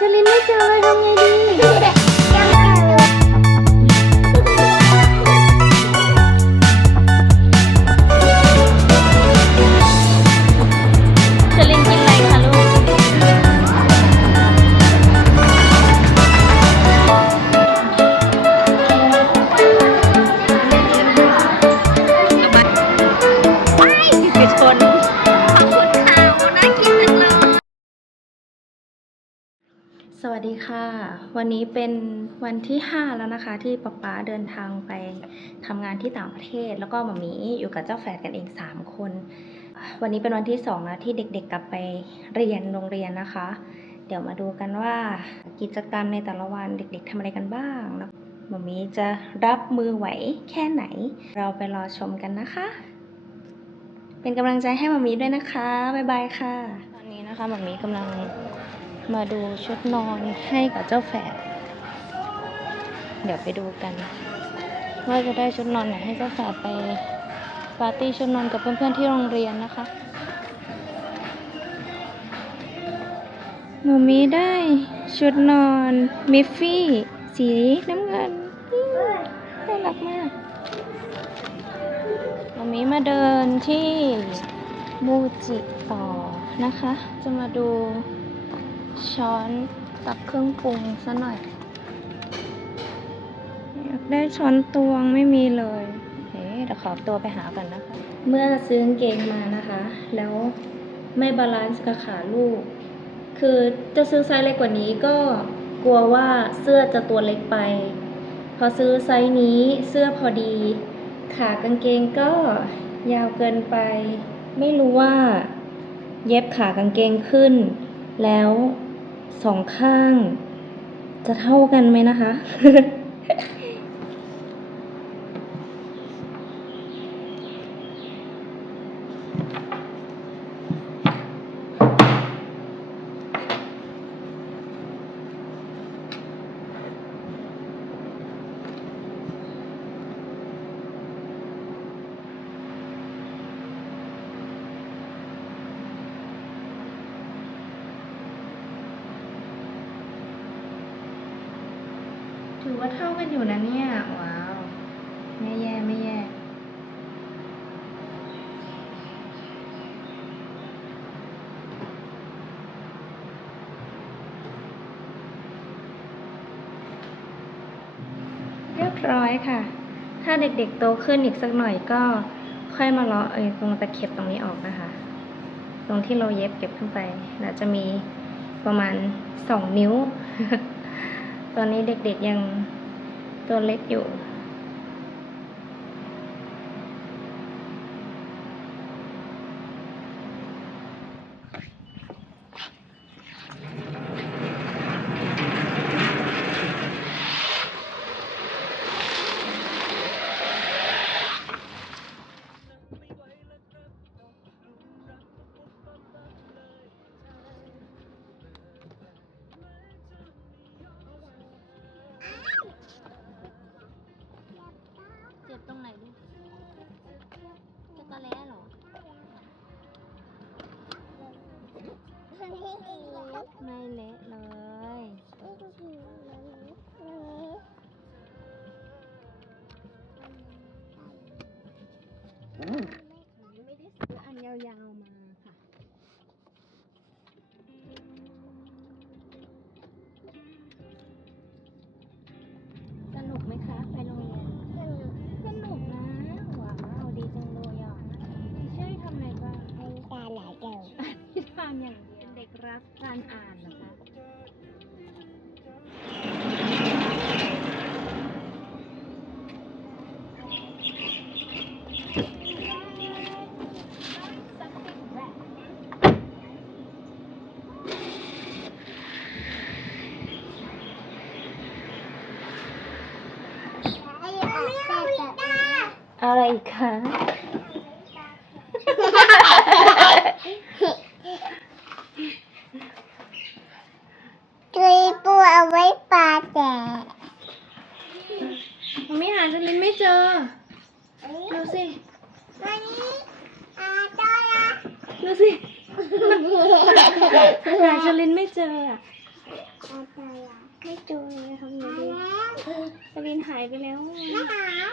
จะลินไม่เจอเลยทำไงดี วันนี้เป็นวันที่ 5 แล้วนะคะ ที่ป๊าป๊าเดินทางไปทำงานที่ต่างประเทศ แล้วก็มามีอยู่กับเจ้าแฝดกันเอง 3 คน วันนี้เป็นวันที่2แล้วที่เด็กๆกลับไปเรียนโรงเรียนนะคะ เดี๋ยวมาดูกันว่ากิจกรรมในแต่ละวันเด็ก ๆทำอะไรกันบ้างแล้วมามีจะรับมือไหวแค่ไหน เราไปรอชมกันนะคะ เป็นกำลังใจให้มามีด้วยนะคะบ๊ายบายค่ะ ตอนนี้นะคะมามีกำลัง มาดูชุดนอนให้กับเจ้าแฝด เดี๋ยวไปดูกันว่าจะได้ชุดนอนไหนให้เจ้าแฝดไปปาร์ตี้ชุดนอนกับเพื่อนๆที่โรงเรียนนะคะ หนูมีได้ชุดนอนมิฟฟี่สีน้ำเงินน่ารักมากวันนี้มาเดินที่มูจิต่อนะคะ จะมาดู ช้อนตักเครื่องปรุงซะหน่อย อยากได้ช้อนตวงไม่มีเลยเอ๊ะเดี๋ยวขอตัวไปหากันนะคะ เมื่อซื้อกางเกงมานะคะ แล้วไม่บาลานซ์กับขาลูก คือจะซื้อไซส์เล็กกว่านี้ก็กลัวว่าเสื้อจะตัวเล็กไป พอซื้อไซส์นี้เสื้อพอดี ขากางเกงก็ยาวเกินไป ไม่รู้ว่า เย็บขากางเกงขึ้น แล้ว สองข้าง จะเท่ากันไหมนะคะ ว่าเท่ากันอยู่นะเนี่ย ว้าวไม่แย่ไม่แย่เรียบร้อยค่ะ ถ้าเด็กๆโตขึ้นอีกสักหน่อยก็ค่อยมาเลาะเอยตรงตะเข็บตรงนี้ออกนะคะ ตรงที่เราเย็บเก็บขึ้นไปเราจะมีประมาณสองนิ้ว ตอนนี้เด็กๆยังตัวเล็กอยู่ ไม่เละเลยไม่ได้ซื้ออันยาวๆมา อะไรอีกคะ จุยปูเอาไว้ปลาแจก ไม่หาจนลินไม่เจอ ดูสิ วันนี้อาจอยอะ ดูสิ หาจนลินไม่เจออะ อะไรอะให้จูเลยครับหนูดูสลินหายไปแล้วอะ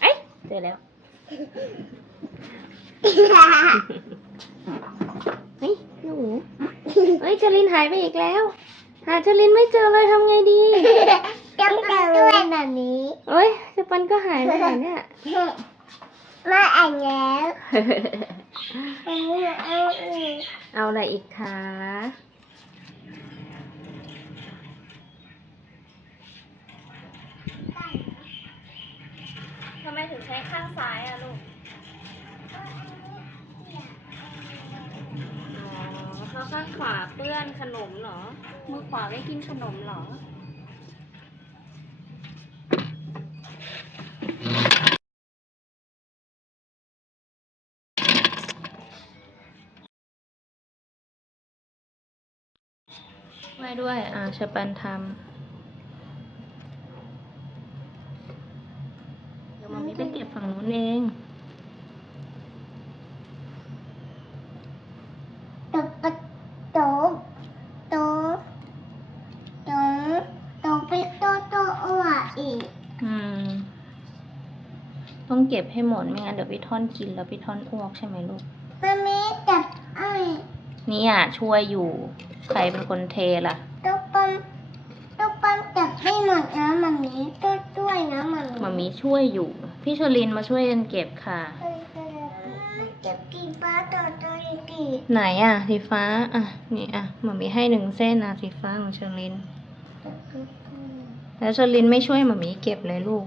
เอ้ยเจอแล้ว เฮ้ยหนู เฮ้ยจลินหายไปอีกแล้ว หาจลินไม่เจอเลยทำไงดีจะเป็นด้วยแบบนี้เอ้ยเจปันก็หายไปไหนเนี่ยมาอ่านแล้วเอาเอาอีกเอาอะไรอีกคะทำไมถึงใช้ข้างซ้ายอะลูก อเพราะข้างขวาเปื้อนขนมเหรอ มือขวาไม่กินขนมเหรอไว้ด้วย อ่าชะปันทำ เดี๋ยวมามีไปเก็บฝั่งนู้นเอง ตบตบตบตบตบตบไปโตโตอ้วอีก อืม ต้อง เก็บให้หมดไม่งั้นเดี๋ยวพี่ท่อนกินแล้วพี่ท่อนอ้วกใช่ไหมลูกมันมีจับไอ้นี่อะช่วยอยู่ ใครเป็นคนเทล่ะตุ๊กปัมตุ๊กปัมจับให้หมดนะมันมีตัวด้วยนะมันมามีช่วยอยู่ พี่ชลินมาช่วยกันเก็บค่ะมันจะกินปลาตัวตัวกี่ไหนอะสีฟ้าอะนี่อะมามีให้หนึ่งเส้นอะสีฟ้าของชลิน แล้วชลินไม่ช่วยมามีเก็บเลยลูก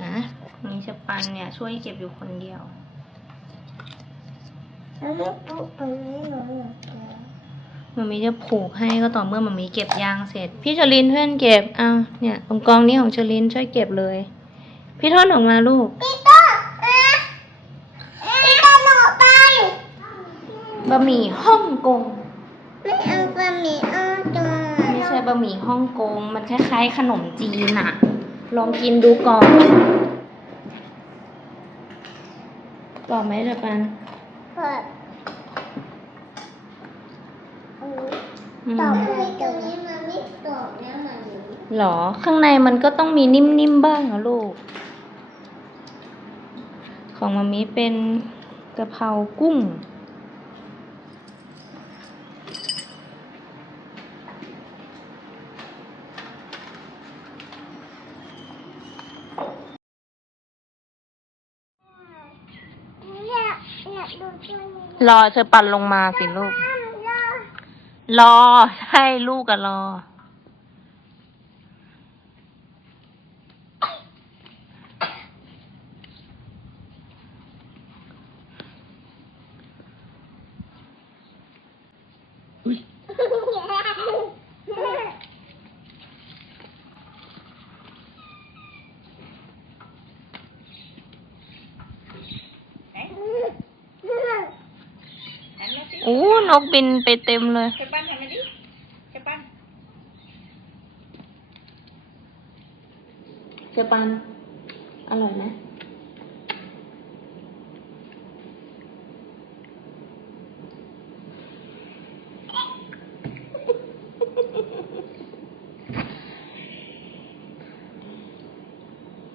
นะนี่ชะปันเนี่ยช่วยเก็บอยู่คนเดียวแล้วให้ปุ๊บไปไม่หนูหรอกแกมามีจะผูกให้ก็ต่อเมื่อมามีเก็บยางเสร็จ พี่ชลินเพื่อนเก็บเอาเนี่ยตรงกองนี้ของชลินช่วยเก็บเลย พี่ท่อนออกมาลูกพี่โต้อะพี่โต้หนูไปบะหมี่ฮ่องกงไม่เอาบะหมี่เอาตัวไม่ใช่บะหมี่ฮ่องกง มันคล้ายๆขนมจีนอะ ลองกินดูก่อนกรอบไหมจ๊ะปันเปิดอืมตอบไปตรงนี้มันไม่ตอบนะมันหรอ ข้างในมันก็ต้องมีนิ่มๆบ้างนะลูก ของมามีเป็นกะเพรากุ้ง อยากอยากดูตัวนี้ รอเธอปั่นลงมาสิลูก รอ ใช่ลูกอะรอโอ้ นกบินไปเต็มเลยเชปันทำไมดิเชปันเจปัน อร่อยไหม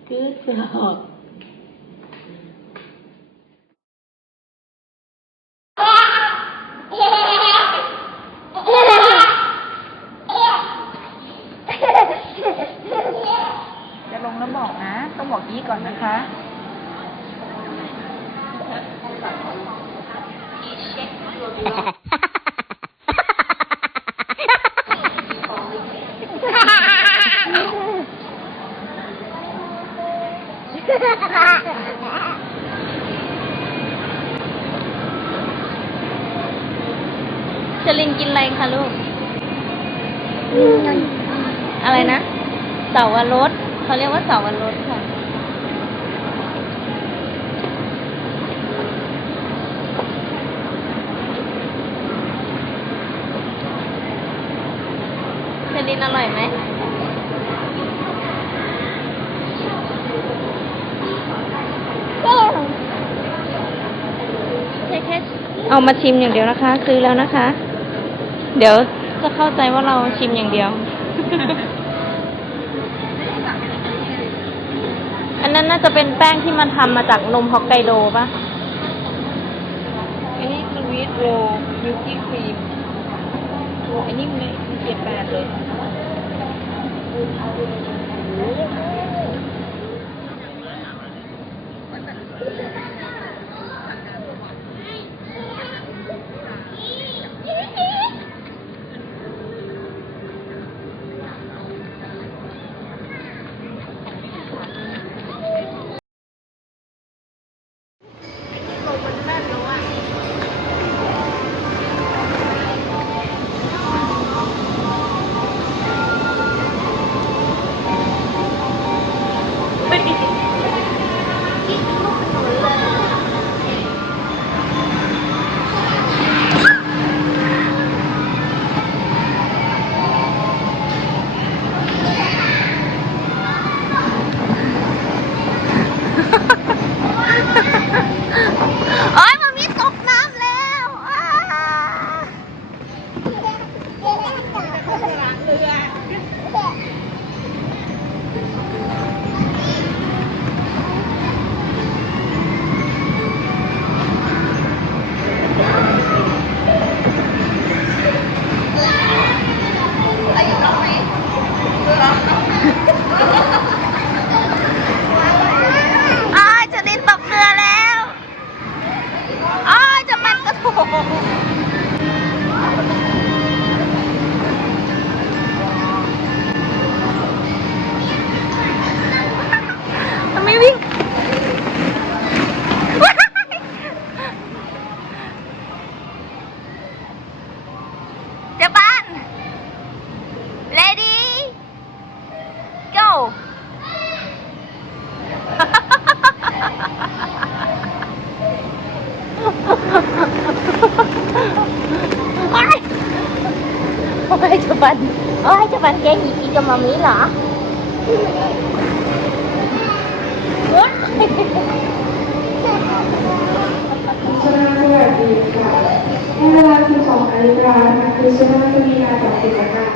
กูดจอบ จะลงแล้วบอกนะ ต้องบอ ก่อนนะคะ เชลินกินอะไรคะลูก อะไรนะเสาวรสเขาเรียกว่าเสาวรสค่ะ เช ลินอร่อยไหมแค่แค่เอามาชิมอย่างเดียวนะคะ ซื้อแล้วนะคะ เดี๋ยวจะเข้าใจว่าเราชิมอย่างเดียว อันนั้นน่าจะเป็นแป้งที่มันทำมาจากนมฮอกไกโดปะอันนี้สวีทโรมิลกี้ครีมอันนี้ไม่เจ็ดแปดเลย Thank you. เจะปัน ready go โอ้ยโอ้ยจะบันโอ้ย วัสดีค่ะในเวลา12นาฬิกานะคะคือชนะจะมีการจัดกิจกรรม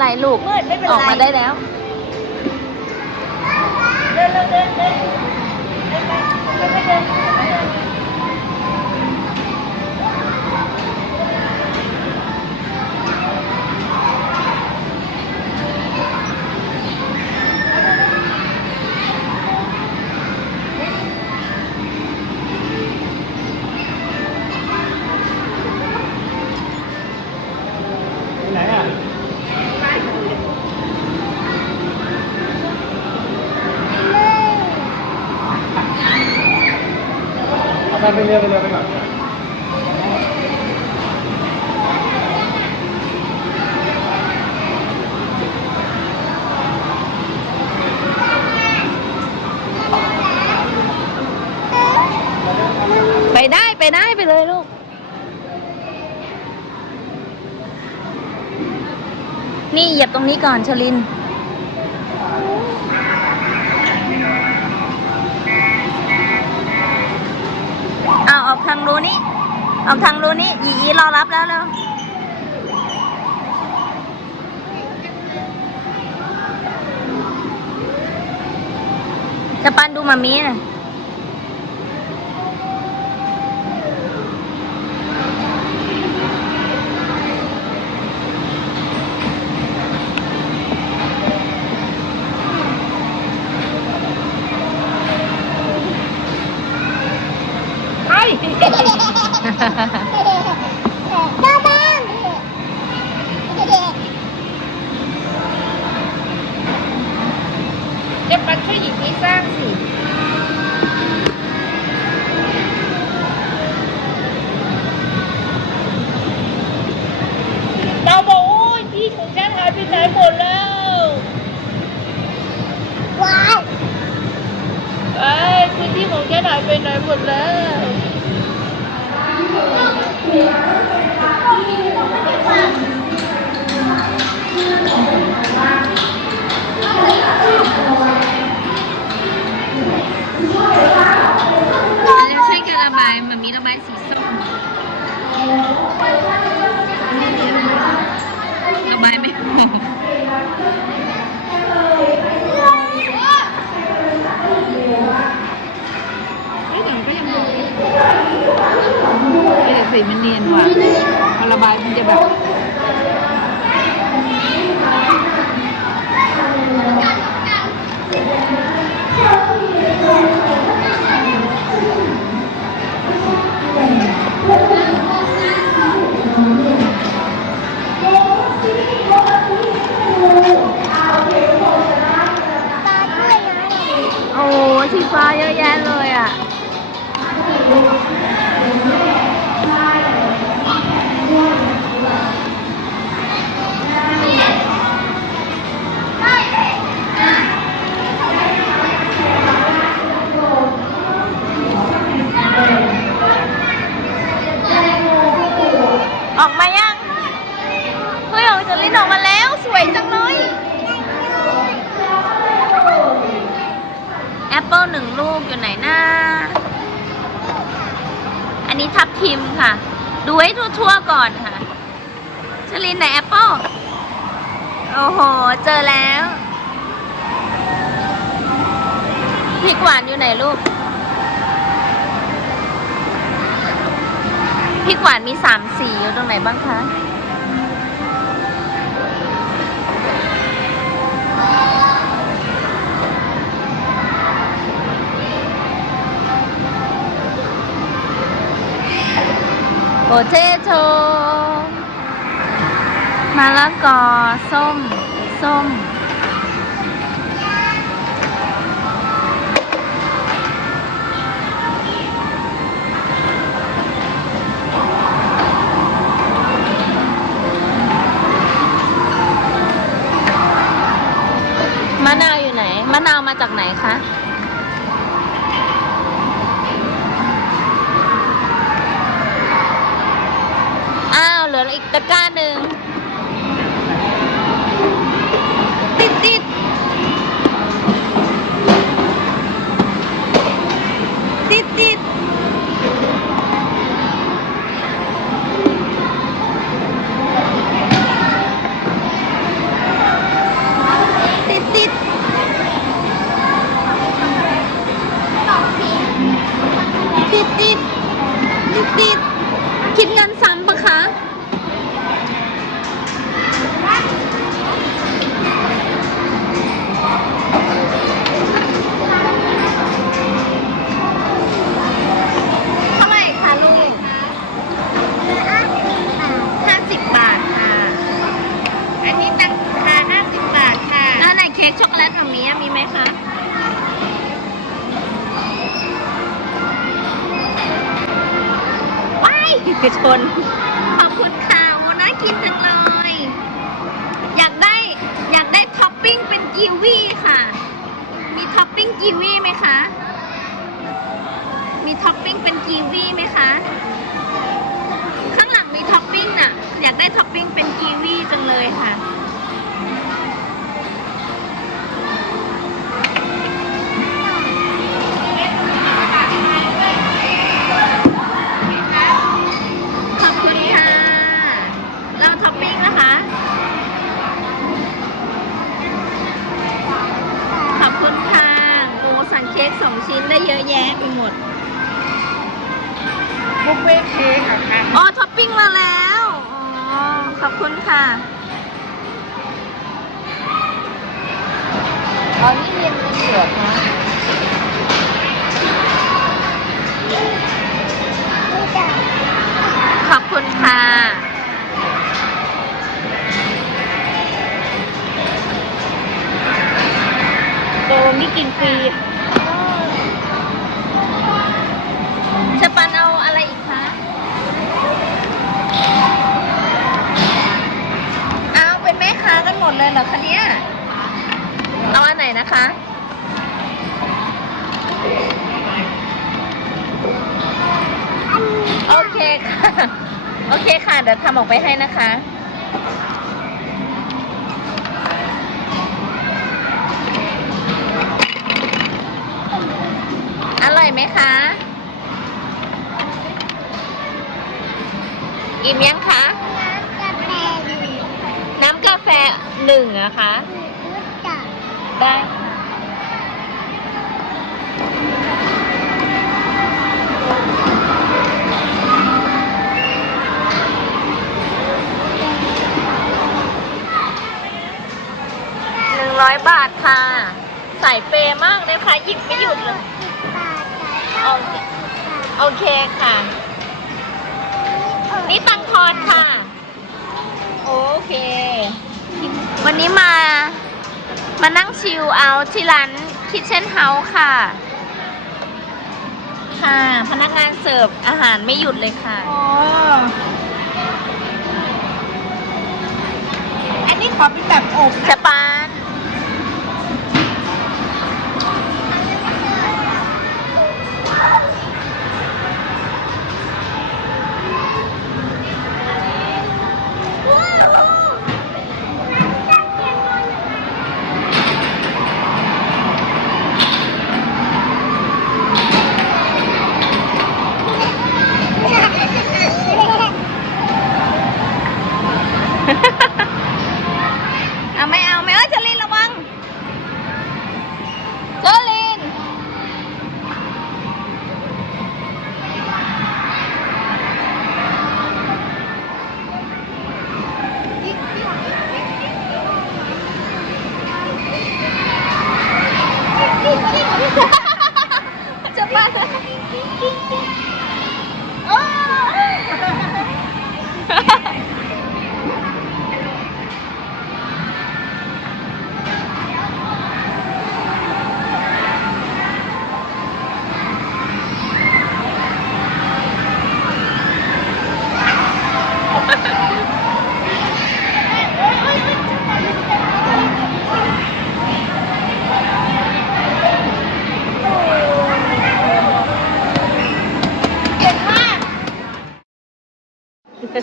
ไม่เป็นไรลูก มืดไม่เป็นไร ออกมาได้แล้ว เดินเดินเดินเดินเดินไปเดินไปเดินไปเดิน ไปเรือไปเรือไปก่อนไปได้ไปได้ไปเลยลูกนี่เหยียบตรงนี้ก่อนชลิน ออกทางรูนี้ยีอีรอรับแล้วเร็วจะปันดูมามีหน่อย ปไหนหมดแล้วใช้การระบายมันมีระบายสีส้มระบายไม่ออก เอ้ยแต่มันก็ยังดูแต่ สีมันเนียนว่าพอระบายมันจะแบบ ทับทิมค่ะ ดูให้ทั่วๆก่อนค่ะชลินไหนแอปเปิ้ลโอ้โห เจอแล้วพริกหวานอยู่ไหนลูกพริกหวานมีสามสีอยู่ตรงไหนบ้างคะ โปเตโตมะละกอ ส้ม ส้ม มะนาวอยู่ไหน มะนาวมาจากไหนคะ ลืออีกตะกร้าหนึ่ง กีวีค่ะ มีท็อปปิ้งกีวีไหมคะ มีท็อปปิ้งเป็นกีวีไหมคะ ข้างหลังมีท็อปปิ้งน่ะ อยากได้ท็อปปิ้งเป็นกีวีจังเลยค่ะ ได้เยอะแยะไปหมด บุฟเฟ่ต์เค้กอะค่ะอ๋อท็อปปิ้งมาแล้ว อ๋อ ขอบคุณค่ะ อ๋อนี่เรียนเป็นเหลือคะขอบคุณค่ะ โดนนี่กินฟรี ดเลยเหรอคะเนี่ยเอาอันไหนนะคะ โอเคค่ะ โอเคค่ะ เดี๋ยวทำออกไปให้นะคะ 啊 มานั่งชิลเอาที่ร้านคิทเช่นเฮาส์ค่ะ ค่ะ พนักงานเสิร์ฟอาหารไม่หยุดเลยค่ะ อ๋อ อันนี้ขอเป็นแบบอบนะ ชะปาน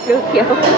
有点。